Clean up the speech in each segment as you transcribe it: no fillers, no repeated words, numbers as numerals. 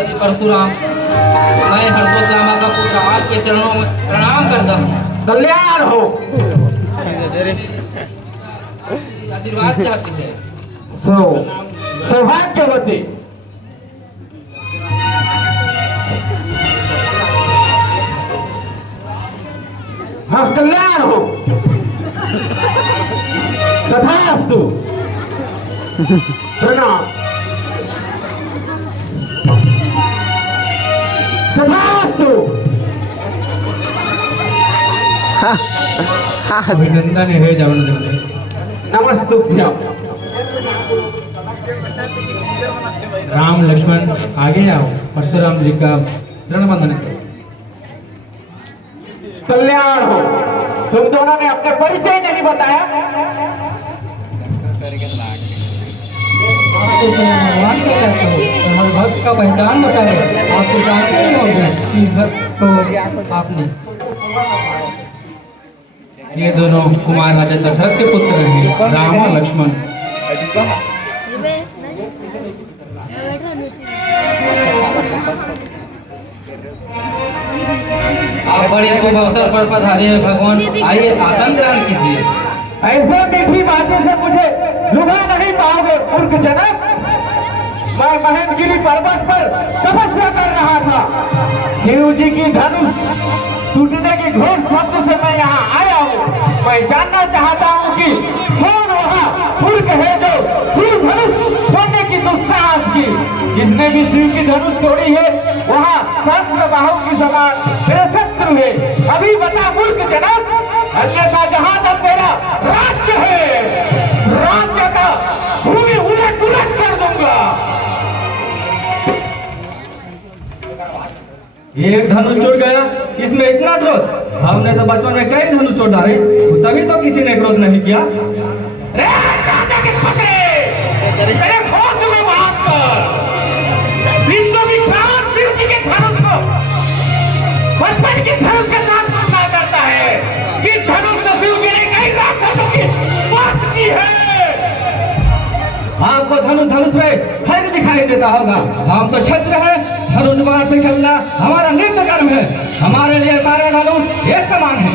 सेनापति परशुराम, मैं हर्षोत्तमा का पुत्र आपके चरणों में प्रणाम करता हूँ। कल्याण हो। आशीर्वाद चाहते हैं। सौभाग्यवती। हाँ, कल्याण हो। तथास्तु। प्रणाम। तथास्तु। अभिनंदन है जावनदेव। नमस्तुभ्यं। राम लक्ष्मण आगे आओ, परशुराम जी का चरण वंदन करो। कल्याण हो। तुम दोनों ने अपने परिचय नहीं बताया। आप तो भगवान का कहते हो, तो हर भक्त का पहचान होता है। आप तो जानते ही होंगे कि भक्त तो आपने ये दोनों कुमार राजा दशरथ के पुत्र हैं, राम और लक्ष्मण। आप बड़े शुभ अवसर पर पधारे हैं भगवान, आइए आसन ग्रहण कीजिए। ऐसे मीठी बातें से मुझे लुभा नहीं पाओगे मूर्ख जनक। मैं महेंद्रगिरी पर्वत पर तपस्या कर रहा था। शिव जी की धनुष टूटने के घोर शब्द से मैं यहाँ आया हूँ। मैं जानना चाहता हूँ कि कौन वहाँ मूर्ख है जो शिव धनुष तोड़ने की दुस्साहस की। जिसने भी शिव की धनुष तोड़ी है वहाँ सहस्त्र बाहु की समान मेरे शत्रु है। अभी बता मूर्ख जनक, अन्यथा जहाँ तक तेरा राज्य है, राज्य का भूमि उलट उलट कर दूंगा। एक धनुष टूट गया, इसमें इतना क्रोध? हमने तो बचपन में कई धनुष तोड़ डाले, तभी तो किसी ने क्रोध नहीं किया। राजा के खतरे तेरे होश में बात कर। विश्वविख्यात शिव जी के धनुष को बचपन के धनुष के साथ तुलना करता है। जिस धनुष से शिव जी ने कई राक्षसों की मौत की है। आपको धनुष में फर्क दिखाई देता होगा। हम तो क्षत्र है, धनुष बाण से खेलना हमारा नित्य कर्म है। हमारे लिए सारे धनुष एक समान है।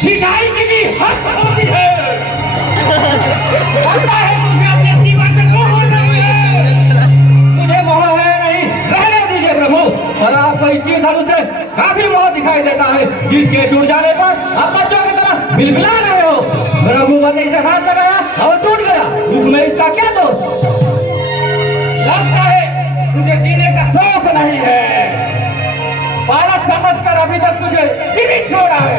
सिंचाई की भी हद होती है। लगता है मुझे अपने जीवन से मोह नहीं है। मुझे मोह है नहीं, रहने दीजिए प्रभु। और आपको इसी धनुष से काफी मोह दिखाई देता है, जिसके टूट जाने पर आप बच्चों की तरह बिलबिला रहे हो। रघुपति से हाथ लगाया और टूट गया, उसमें इसका क्या दोष? लगता है तुझे जीने का शौक नहीं है। बालक समझकर अभी तक तुझे जीवित छोड़ा है।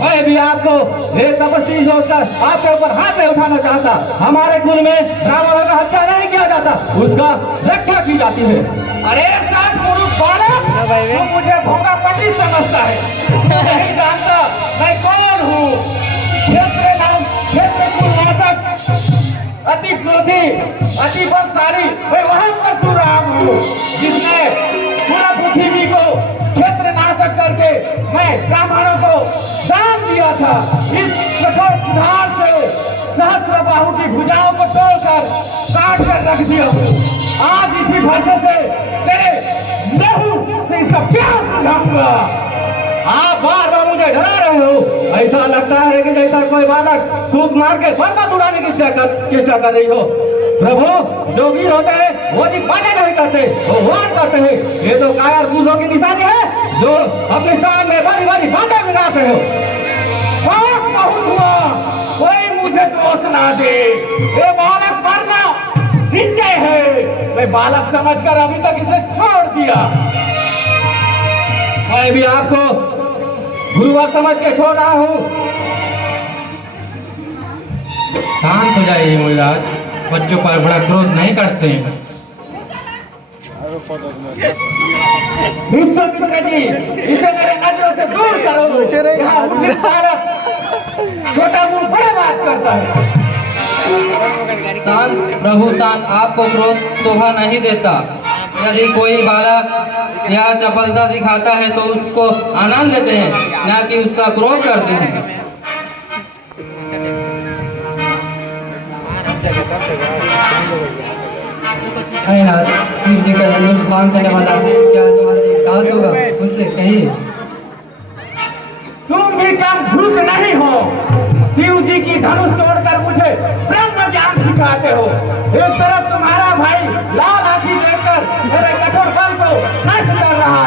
मैं भी आपको एक तपस्वी सोचकर आपके ऊपर हाथ नहीं उठाना चाहता। हमारे कुल में रावण का हत्या नहीं किया जाता, उसका रक्षा की जाती है। अरे साथ पुरुष बालक, तू मुझे भोंगा पंडित समझता है। नहीं जानता मैं कौन हूँ। क्षेत्र कुलनाशक, अति क्रोधी, अति बलशाली, मैं वहां परशुराम हूँ, जिसने पूरा पृथ्वी को क्षेत्र नाशक करके मैं ब्राह्मणों को दान दिया था। इस कठोर धार से सहस्त्र बाहु की भुजाओं को तोड़कर काट कर रख दिया हूँ। आज इसी भरसे से तेरे लहू से इसका प्यार बुझाऊंगा। आप बार बार मुझे डरा रहे हो। ऐसा लगता है कि जैसा कोई बालक सूख मार के पर्वत उड़ाने की चेष्टा कर रही हो। प्रभु, जो वीर होते हैं वो अधिक बातें नहीं करते, वो वार करते हैं। ये तो कायर पूजों की निशानी है, जो अपने स्थान में बड़ी बड़ी बातें बिगाड़ रहे हो। बहुत हुआ, कोई मुझे दोष ना दे। ये बालक मरना निश्चय है। मैं बालक समझकर अभी तक इसे छोड़ दिया। मैं भी आपको गुरुवर समझ के छोड़ रहा हूँ। शांत हो जाइए मुराद, बच्चों पर बड़ा क्रोध नहीं करते हैं। विश्वमित्र जी, इसे मेरे नजरों से दूर करो। यहाँ उन्नीस बालक छोटा मुंह बड़ा बात करता है। शांत प्रभु शांत, आपको क्रोध शोभा नहीं देता। यदि कोई बालक या चपलता दिखाता है तो उसको आनंद देते हैं, न कि उसका क्रोध करते हैं। है नाथ, शिव जी का धनुष भंग करने वाला क्या तुम्हारा एक दास होगा? उससे कहिए। तुम भी कम भूत नहीं हो। शिव जी की धनुष तोड़कर मुझे ब्रह्म ज्ञान सिखाते हो। एक तरफ तुम्हारा भाई लाल हाथी लेकर मेरे कठोर बल को नष्ट कर रहा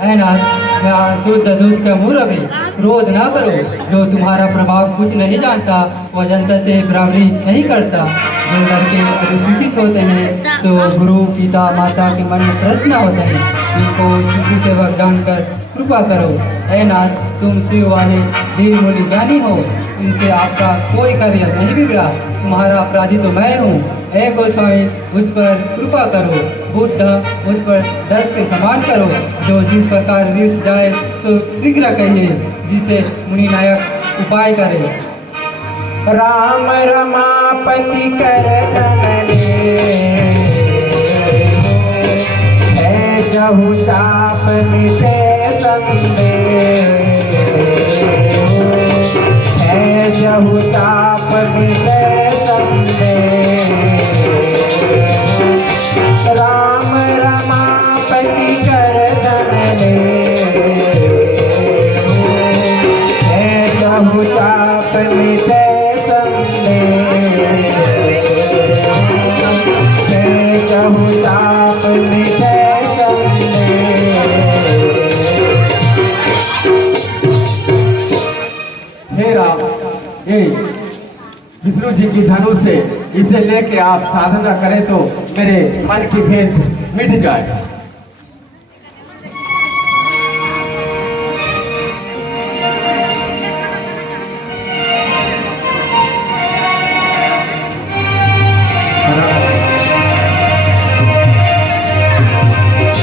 है नाथ, मैं शुद्ध दूध का मुरब्बी, क्रोध ना करो। जो तुम्हारा प्रभाव कुछ नहीं जानता वह जनता से बराबरी नहीं करता। जो लड़के अनुसूचित होते हैं तो गुरु पिता माता के मन में प्रश्न होते हैं, इनको शिशु सेवक जानकर कृपा करो। है नाथ, तुम शिव वाले धीर मूल्य ज्ञानी हो, इनसे आपका कोई कार्य नहीं बिगड़ा। तुम्हारा अपराधी तो मैं हूँ। हे गोस्वामी, मुझ पर कृपा करो। बुद्ध, मुझ पर दस के समान करो। जो जिस प्रकार रिस जाए सो शीघ्र कहिए, जिसे मुनि नायक उपाय करे। राम रमापति कर है जहु चाप मिटे संदेह, है जहु चाप मिटे संदेह। राम रमापति कर है जहु चाप मिटे विष्णु जी की धनुष से इसे लेके आप साधना करें तो मेरे मन की भेद मिट जाए।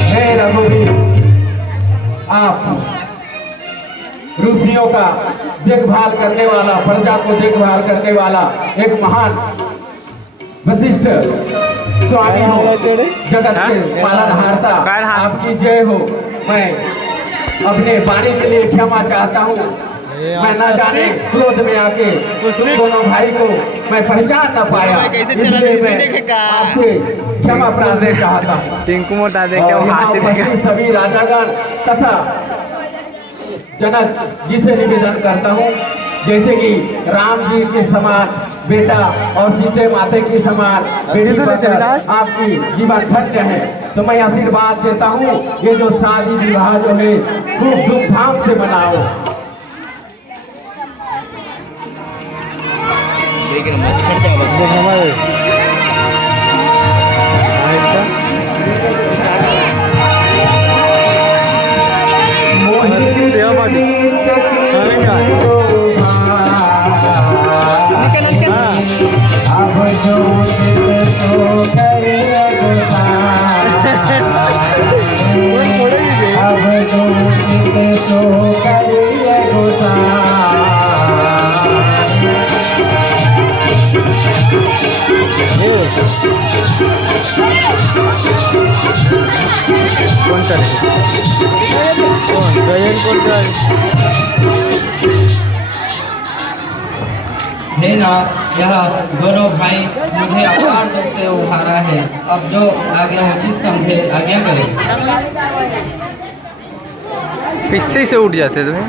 हे रघुवीर, आप ऋषियों का देखभाल करने वाला, प्रजा को देखभाल करने वाला एक महान वशिष्ठ स्वामी हो, जगत के पालनहारता, आपकी जय हो। मैं अपने वाणी के लिए क्षमा चाहता हूँ। मैं न जाने क्रोध में आके तुम दोनों भाई को मैं पहचान न पाया, इसलिए मैं आपसे क्षमा प्रार्थना चाहता हूँ। सभी राजागण तथा जनक जी से निवेदन करता हूँ, जैसे कि राम जी के समान बेटा और सीते माता की समान बेटी बनकर आपकी जीवन धन्य है, तो मैं आशीर्वाद देता हूँ। ये जो शादी विवाह जो है खूब धूमधाम से मनाओ। हे नाथ, यह दोनों भाई मुझे अपार दुख से उभारा है। अब जो आज्ञा उचित समझे आज्ञा करें। पीछे से उठ जाते तुम्हें।